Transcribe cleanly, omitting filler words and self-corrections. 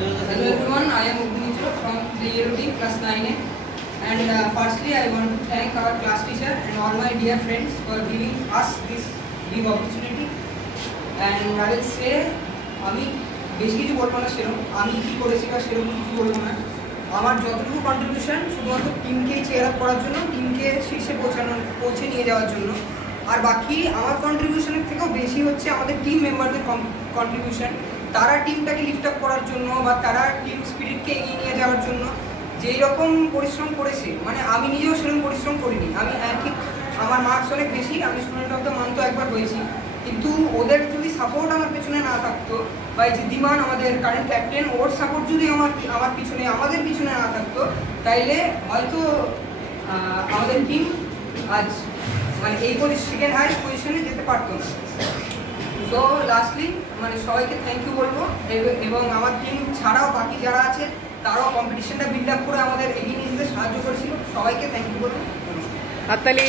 Hello everyone, I am Ubunitro from the Yellow Team class 9A, and firstly I want to thank our class teacher and all my dear friends for giving us this big opportunity. And I will say আমি বেশি কিছু বলবো না, সেরকম আমি কী করেছি বা সেরকম কিছু বলবো না। আমার যতটুকু কন্ট্রিবিউশন শুধুমাত্র টিমকে চেয়ার আপ করার জন্য, টিমকে শীর্ষে পৌঁছে নিয়ে যাওয়ার জন্য। আর বাকি আমার কন্ট্রিবিউশনের থেকেও বেশি হচ্ছে আমাদের টিম মেম্বারদের কন্ট্রিবিউশন। তারা টিমটাকে লিফট আপ করার জন্য বা তারা টিম স্পিরিটকে এগিয়ে নিয়ে যাওয়ার জন্য যেই রকম পরিশ্রম করেছে, মানে আমি নিজেও সেরকম পরিশ্রম করিনি। আমি ঠিক আমার মার্কস অনেক বেশি, আমি স্টুডেন্ট অফ দ্য মান্থ তো একবার হয়েছি, কিন্তু ওদের যদি সাপোর্ট আমার পেছনে না থাকতো বা এই যে দিমান আমাদের কারেন্ট ক্যাপ্টেন, ওর সাপোর্ট যদি আমার পিছনে আমাদের পিছনে না থাকতো, তাইলে হয়তো আমাদের টিম আজ মানে এই সেকেন্ড হাইস্ট পজিশনে যেতে পারতো না। তো লাস্টলি মানে সবাইকে থ্যাংক ইউ বলবো, এবং আমার টিম ছাড়াও বাকি যারা আছে তারাও কম্পিটিশনটা বিল্ড আপ করে আমাদের এগিয়ে নিয়ে যেতে সাহায্য করেছিল। সবাইকে থ্যাংক ইউ বলবো। হাততালি।